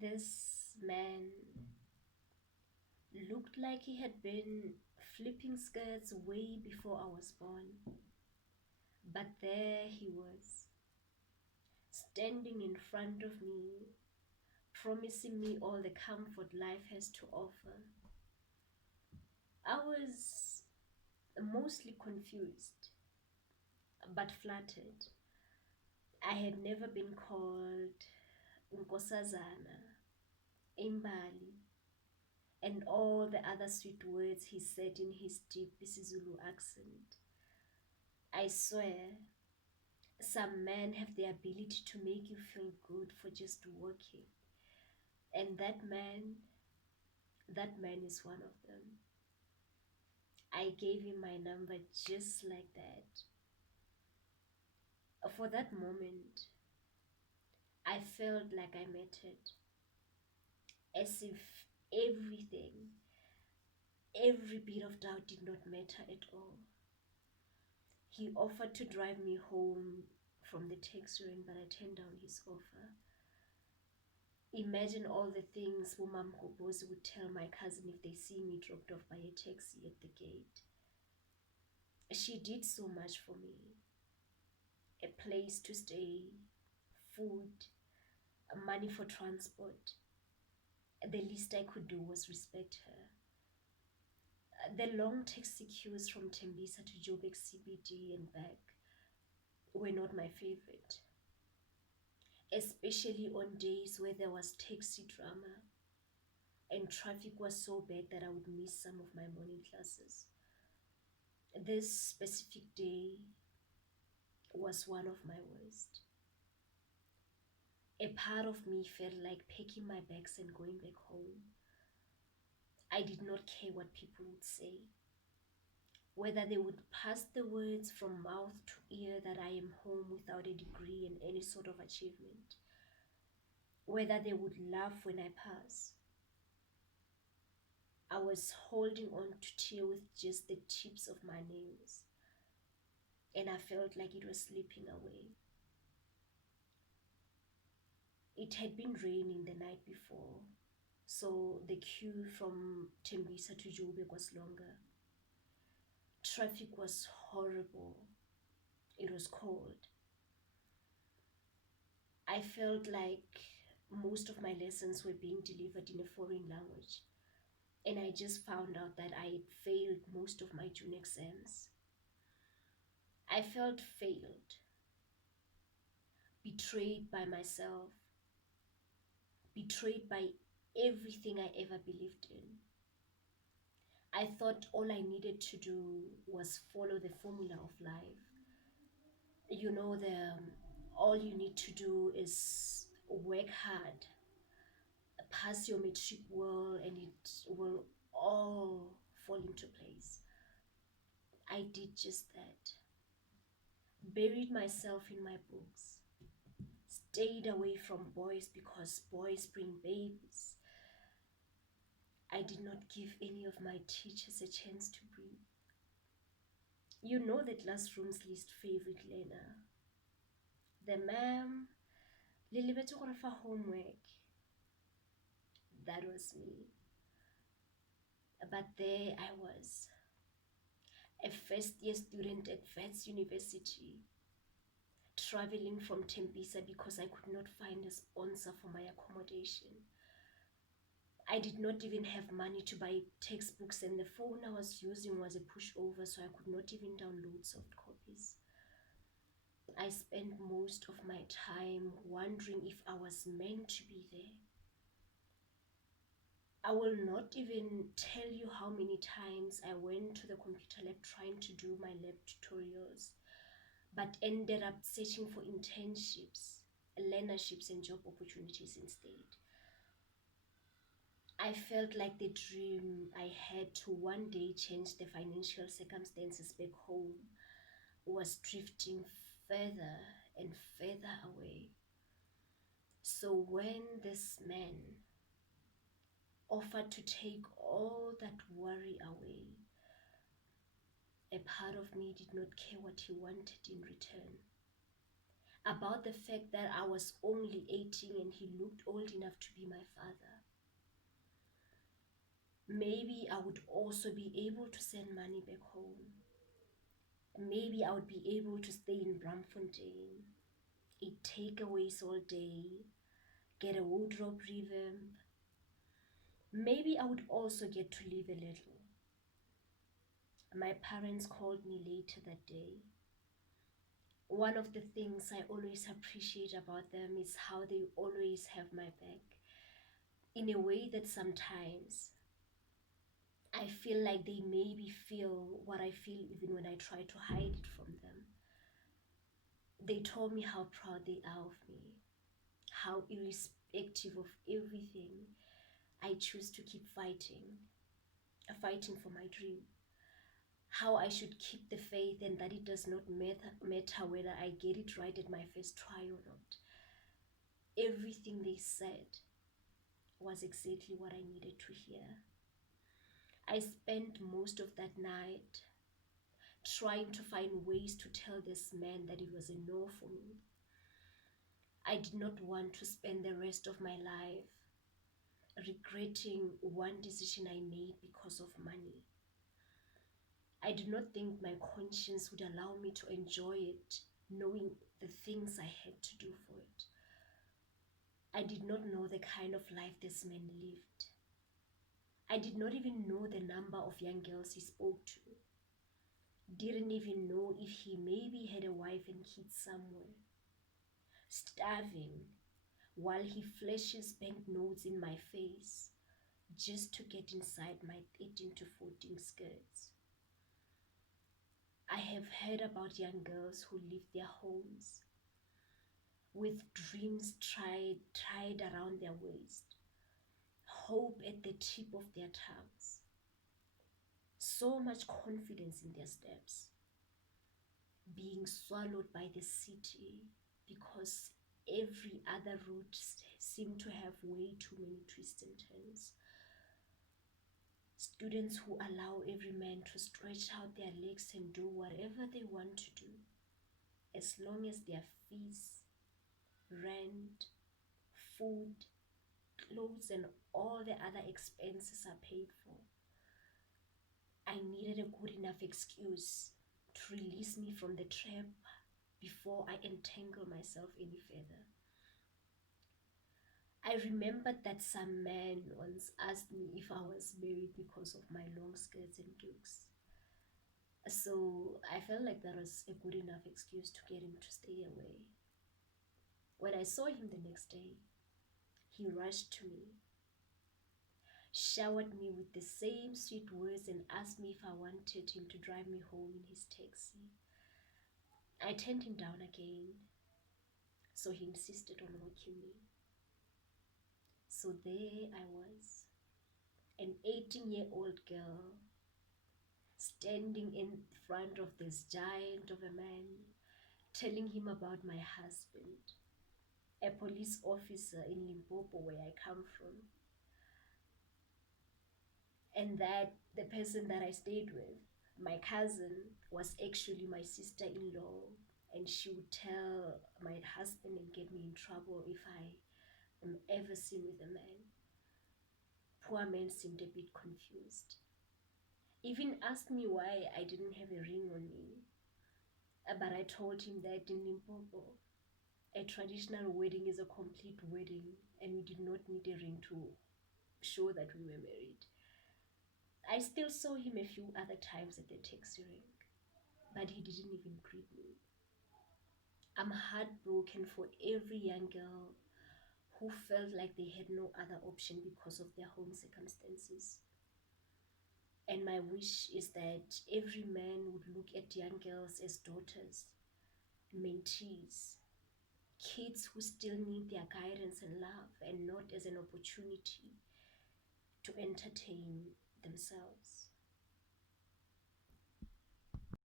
This man looked like he had been flipping skirts way before I was born. But there he was, standing in front of me, promising me all the comfort life has to offer. I was mostly confused, but flattered. I had never been called Nkosazana, Imbali, and all the other sweet words he said in his deep Zulu accent. I swear, some men have the ability to make you feel good for just walking. And that man is one of them. I gave him my number just like that. For that moment, I felt like I mattered, as if everything, every bit of doubt did not matter at all. He offered to drive me home from the taxi rank, but I turned down his offer. Imagine all the things Mom Kobozi would tell my cousin if they see me dropped off by a taxi at the gate. She did so much for me. A place to stay, food, money for transport. The least I could do was respect her. The long taxi queues from Tembisa to Joburg CBD and back were not my favorite, especially on days where there was taxi drama and traffic was so bad that I would miss some of my morning classes. This specific day was one of my worst. A part of me felt like packing my bags and going back home. I did not care what people would say, whether they would pass the words from mouth to ear that I am home without a degree and any sort of achievement, whether they would laugh when I pass. I was holding on to tear with just the tips of my nails, and I felt like it was slipping away. It had been raining the night before, so the queue from Tembisa to Joburg was longer. Traffic was horrible. It was cold. I felt like most of my lessons were being delivered in a foreign language, and I just found out that I had failed most of my June exams. I felt failed, betrayed by myself, betrayed by everything I ever believed in. I thought all I needed to do was follow the formula of life. You know, all you need to do is work hard, pass your matric well, and it will all fall into place. I did just that. Buried myself in my books, stayed away from boys because boys bring babies. I did not give any of my teachers a chance to breathe. You know the classroom's least favorite learner. The ma'am, Lilibet for homework. That was me. But there I was, a first year student at Vets University, traveling from Tembisa because I could not find a sponsor for my accommodation. I did not even have money to buy textbooks, and the phone I was using was a pushover, so I could not even download soft copies. I spent most of my time wondering if I was meant to be there. I will not even tell you how many times I went to the computer lab trying to do my lab tutorials, but ended up searching for internships, learnerships, and job opportunities instead. I felt like the dream I had to one day change the financial circumstances back home was drifting further and further away. So when this man offered to take all that worry away, a part of me did not care what he wanted in return. about the fact that I was only 18 and he looked old enough to be my father. Maybe I would also be able to send money back home. Maybe I would be able to stay in Braamfontein, eat takeaways all day, get a wardrobe revamp. Maybe I would also get to live a little. My parents called me later that day. One of the things I always appreciate about them is how they always have my back, in a way that sometimes I feel like they maybe feel what I feel even when I try to hide it from them. They told me how proud they are of me, how irrespective of everything, I choose to keep fighting for my dream. How I should keep the faith and that it does not matter whether I get it right at my first try or not. Everything they said was exactly what I needed to hear. I spent most of that night trying to find ways to tell this man that it was a no for me. I did not want to spend the rest of my life regretting one decision I made because of money. I did not think my conscience would allow me to enjoy it, knowing the things I had to do for it. I did not know the kind of life this man lived. I did not even know the number of young girls he spoke to. Didn't even know if he maybe had a wife and kids somewhere. Starving while he flashes banknotes in my face just to get inside my 13 to 14 skirts. I have heard about young girls who leave their homes with dreams tied around their waist, hope at the tip of their tongues, so much confidence in their steps, being swallowed by the city because every other route seemed to have way too many twists and turns. Students who allow every man to stretch out their legs and do whatever they want to do, as long as their fees, rent, food, clothes, and all the other expenses are paid for. I needed a good enough excuse to release me from the trap before I entangle myself any further. I remembered that some man once asked me if I was married because of my long skirts and jokes. So I felt like that was a good enough excuse to get him to stay away. When I saw him the next day, he rushed to me, showered me with the same sweet words, and asked me if I wanted him to drive me home in his taxi. I turned him down again, so he insisted on walking me. So there I was, an 18-year-old girl, standing in front of this giant of a man, telling him about my husband, a police officer in Limpopo, where I come from, and that the person that I stayed with, my cousin, was actually my sister-in-law, and she would tell my husband and get me in trouble if I am ever seen with a man. Poor man seemed a bit confused. Even asked me why I didn't have a ring on me. But I told him that in Limpopo, a traditional wedding is a complete wedding, and we did not need a ring to show that we were married. I still saw him a few other times at the taxi rank, but he didn't even greet me. I'm heartbroken for every young girl who felt like they had no other option because of their home circumstances. And my wish is that every man would look at young girls as daughters, mentees, kids who still need their guidance and love, and not as an opportunity to entertain themselves.